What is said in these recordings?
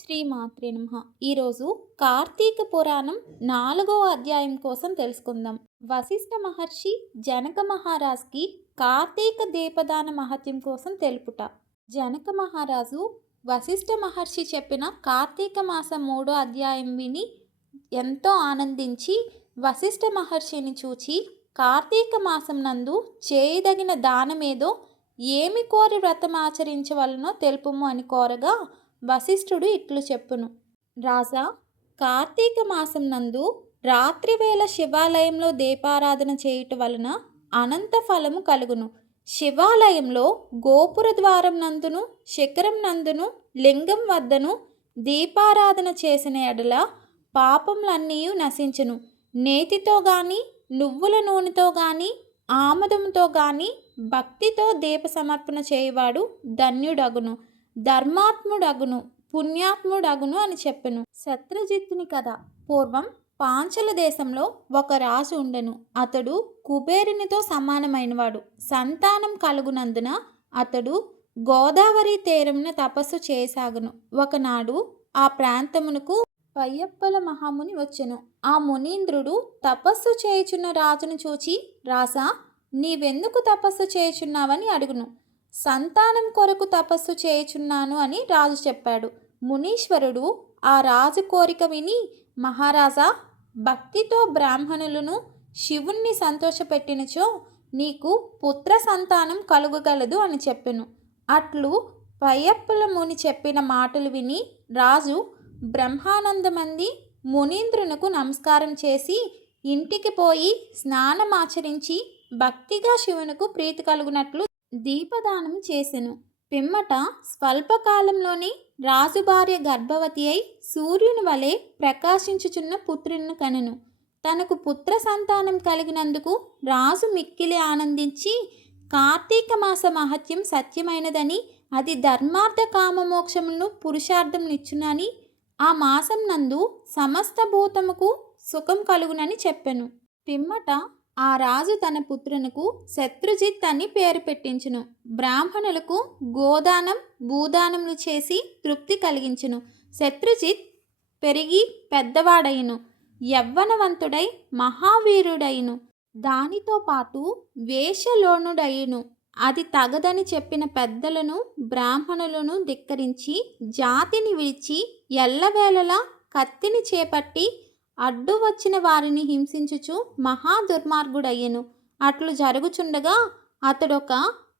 శ్రీమాత్రే నమః. ఈరోజు కార్తీక పురాణం 4వ అధ్యాయం కోసం తెలుసుకుందాం. వశిష్ఠ మహర్షి జనక మహారాజ్కి కార్తీక దీపదాన మహత్యం కోసం తెలుపుట. జనక మహారాజు వశిష్ఠ మహర్షి చెప్పిన కార్తీక మాసం 3వ అధ్యాయం విని ఎంతో ఆనందించి వశిష్ఠ మహర్షిని చూచి కార్తీక మాసం నందు చేయదగిన దానమేదో ఏమి కోరి వ్రతం ఆచరించవలనో తెలుపుము అని కోరగా వశిష్ఠుడు ఇట్లు చెప్పును. రాజా, కార్తీక మాసం నందు రాత్రివేళ శివాలయంలో దీపారాధన చేయుట వలన అనంత ఫలము కలుగును. శివాలయంలో గోపుర ద్వారం నందును శిఖరం నందును లింగం వద్దను దీపారాధన చేసిన ఎడల పాపములన్నీ నశించును. నేతితో గాని నువ్వుల నూనెతో గాని ఆముదముతో గాని భక్తితో దీప సమర్పణ చేయవాడు ధన్యుడగును, ధర్మాత్ముడగును, పుణ్యాత్ముడగును అని చెప్పెను. శత్రుజిత్తుని కథ. పూర్వం పాంచల దేశంలో ఒక రాజు ఉండెను. అతడు కుబేరునితో సమానమైనవాడు. సంతానం కలుగునందున అతడు గోదావరి తీరమున తపస్సు చేయసాగును. ఒకనాడు ఆ ప్రాంతమునకు పయ్యప్పల మహాముని వచ్చెను. ఆ మునీంద్రుడు తపస్సు చేయుచున్న రాజును చూచి, రాజా, నీవెందుకు తపస్సు చేయుచున్నావని అడుగును. సంతానం కొరకు తపస్సు చేయుచున్నాను అని రాజు చెప్పాడు. మునీశ్వరుడు ఆ రాజు కోరిక విని, మహారాజా, భక్తితో బ్రాహ్మణులను శివుణ్ణి సంతోషపెట్టినచో నీకు పుత్ర సంతానం కలుగగలదు అని చెప్పెను. అట్లు పయ్యప్పల ముని చెప్పిన మాటలు విని రాజు బ్రహ్మానందమంది మునీంద్రునకు నమస్కారం చేసి ఇంటికి పోయి స్నానమాచరించి భక్తిగా శివునకు ప్రీతి కలుగునట్లు దీపదానం చేసెను. పిమ్మట స్వల్పకాలంలోనే రాజు భార్య గర్భవతి అయి సూర్యుని వలె ప్రకాశించుచున్న పుత్రుని కనెను. తనకు పుత్ర సంతానం కలిగినందుకు రాజు మిక్కిలి ఆనందించి, కార్తీక మాస మహత్యం సత్యమైనదని, అది ధర్మార్థ కామమోక్షములను పురుషార్థమునిచ్చునని, ఆ మాసం నందు సమస్త భూతముకు సుఖం కలుగునని చెప్పెను. పిమ్మట ఆ రాజు తన పుత్రునకు శత్రుజిత్ అని పేరు పెట్టించును. బ్రాహ్మణులకు గోదానం భూదానములు చేసి తృప్తి కలిగించును. శత్రుజిత్ పెరిగి పెద్దవాడైను, యవ్వనవంతుడై మహావీరుడైను. దానితో పాటు వేషలోనుడైను. అది తగదని చెప్పిన పెద్దలను బ్రాహ్మణులను ధిక్కరించి జాతిని విడిచి ఎల్లవేళలా కత్తిని చేపట్టి అడ్డు వచ్చిన వారిని హింసించుచు మహా దుర్మార్గుడయ్యెను. అట్లు జరుగుచుండగా అతడొక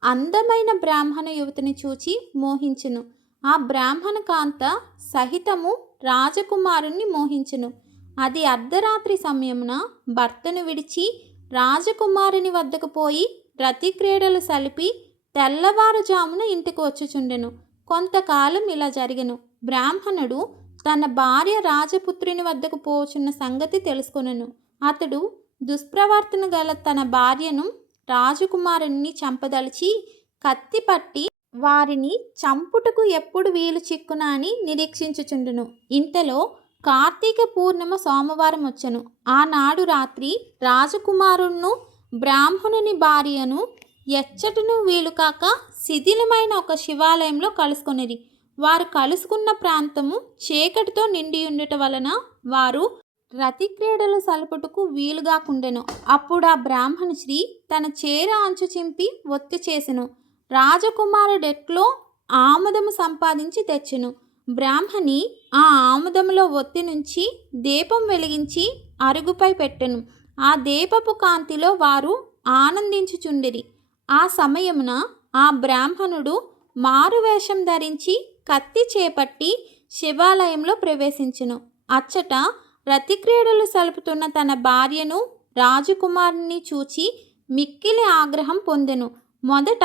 అందమైన బ్రాహ్మణ యువతిని చూచి మోహించును. ఆ బ్రాహ్మణ కాంత సహితము రాజకుమారుణ్ణి మోహించును. అది అర్ధరాత్రి సమయమున భర్తను విడిచి రాజకుమారుని వద్దకు పోయి రతి క్రీడలు సలిపి తెల్లవారుజామున ఇంటికి వచ్చుచుండెను. కొంతకాలం ఇలా జరిగెను. బ్రాహ్మణుడు తన భార్య రాజపుత్రుని వద్దకు పోచున్న సంగతి తెలుసుకొనెను. అతడు దుష్ప్రవర్తన గల తన భార్యను రాజకుమారుని చంపదలిచి కత్తి పట్టి వారిని చంపుటకు ఎప్పుడు వీలు చిక్కునా అని నిరీక్షించుచుండును. ఇంతలో కార్తీక పూర్ణిమ సోమవారం వచ్చెను. ఆనాడు రాత్రి రాజకుమారుణ్ణు బ్రాహ్మణుని భార్యను ఎచ్చటను వీలుకాక శిథిలమైన ఒక శివాలయంలో కలుసుకొనిరి. వారు కలుసుకున్న ప్రాంతము చీకటితో నిండి ఉండుట వలన వారు రతి క్రీడలు సలుపుటకు వీలుగాకుండెను. అప్పుడు ఆ బ్రాహ్మణ శ్రీ తన చీర అంచు చింపి ఒత్తి చేసెను. రాజకుమారుడెట్లో ఆముదము సంపాదించి తెచ్చెను. బ్రాహ్మణి ఆ ఆముదములో ఒత్తి నుంచి దీపం వెలిగించి అరుగుపై పెట్టెను. ఆ దీపపు కాంతిలో వారు ఆనందించుచుండిరి. ఆ సమయమున ఆ బ్రాహ్మణుడు మారువేషం ధరించి కత్తి చేపట్టి శివాలయంలో ప్రవేశించెను. అచ్చట రతిక్రీడలు సలుపుతున్న తన భార్యను రాజకుమారుని చూచి మిక్కిలి ఆగ్రహం పొందెను. మొదట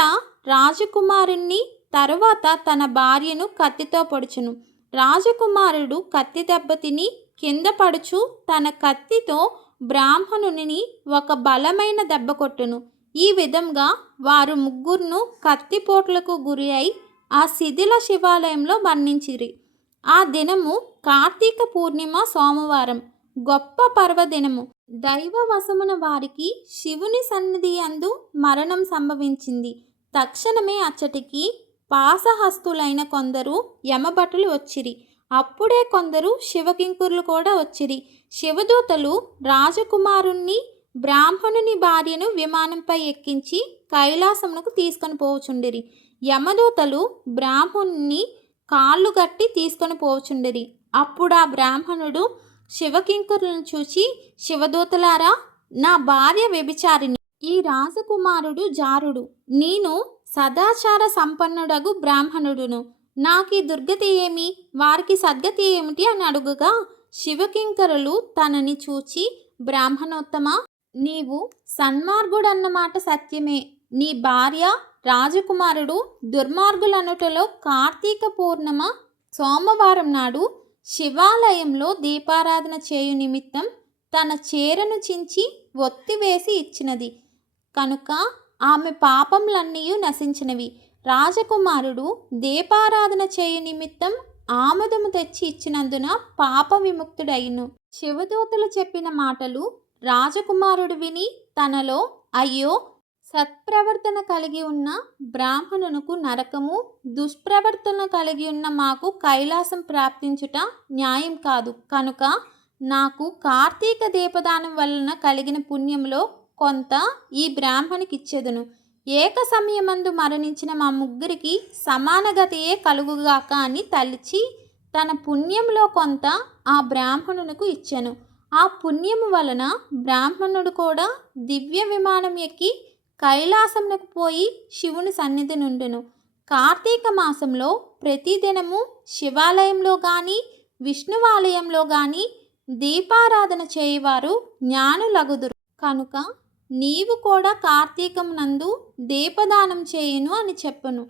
రాజకుమారుణ్ణి, తరువాత తన భార్యను కత్తితో పొడుచును. రాజకుమారుడు కత్తి దెబ్బతిని కింద పడుచు తన కత్తితో బ్రాహ్మణుని ఒక బలమైన దెబ్బ కొట్టును. ఈ విధంగా వారు ముగ్గురును కత్తిపోట్లకు గురి అయి ఆ శిథిల శివాలయంలో మరణించిరి. ఆ దినము కార్తీక పూర్ణిమ సోమవారం, గొప్ప పర్వదినము. దైవ వశమున వారికి శివుని సన్నిధి యందు మరణం సంభవించింది. తక్షణమే అచ్చటికి పాసహస్తులైన కొందరు యమభటులు వచ్చిరి. అప్పుడే కొందరు శివకింకురులు కూడా వచ్చిరి. శివదూతలు రాజకుమారుణ్ణి బ్రాహ్మణుని భార్యను విమానంపై ఎక్కించి కైలాసమునకు తీసుకొని పోవుచుండిరి. యమదూతలు బ్రాహ్మణుని కాళ్ళు గట్టి తీసుకొని పోవుచుండిరి. అప్పుడు ఆ బ్రాహ్మణుడు శివకింకురులను చూచి, శివదూతలారా, నా భార్య వ్యభిచారిణి, ఈ రాజకుమారుడు జారుడు, నేను సదాచార సంపన్నుడగు బ్రాహ్మణుడును, నాకీ దుర్గతి ఏమి, వారికి సద్గతి ఏమిటి అని అడుగగా, శివకింకరులు తనని చూచి, బ్రాహ్మణోత్తమా, నీవు సన్మార్గుడన్నమాట సత్యమే. నీ భార్య రాజకుమారుడు దుర్మార్గులనుటలో కార్తీక పూర్ణిమ సోమవారం నాడు శివాలయంలో దీపారాధన చేయు నిమిత్తం తన చీరను చించి ఒత్తివేసి ఇచ్చినది కనుక ఆమె పాపములన్నీ నశించినవి. రాజకుమారుడు దీపారాధన చేయు నిమిత్తం ఆమదము తెచ్చి ఇచ్చినందున పాప విముక్తుడైను. శివదూతలు చెప్పిన మాటలు రాజకుమారుడు విని తనలో, అయ్యో, సత్ప్రవర్తన కలిగి ఉన్న బ్రాహ్మణునకు నరకము, దుష్ప్రవర్తన కలిగి ఉన్న మాకు కైలాసం ప్రాప్తించుట న్యాయం కాదు. కనుక నాకు కార్తీక దీపదానం వలన కలిగిన పుణ్యంలో కొంత ఈ బ్రాహ్మణికి ఇచ్చేదను. ఏక సమయమందు మరణించిన మా ముగ్గురికి సమానగతియే కలుగుగాక అని తలిచి తన పుణ్యంలో కొంత ఆ బ్రాహ్మణునకు ఇచ్చెను. ఆ పుణ్యము వలన బ్రాహ్మణుడు కూడా దివ్య విమానం ఎక్కి కైలాసమునకు పోయి శివుని సన్నిధి నుండెను. కార్తీక మాసంలో ప్రతిదినము శివాలయంలో కానీ విష్ణువాలయంలో కానీ దీపారాధన చేయవారు జ్ఞానులగుదురు. కనుక నీవు కూడా కార్తీకమునందు దీపదానం చేయును అని చెప్పను.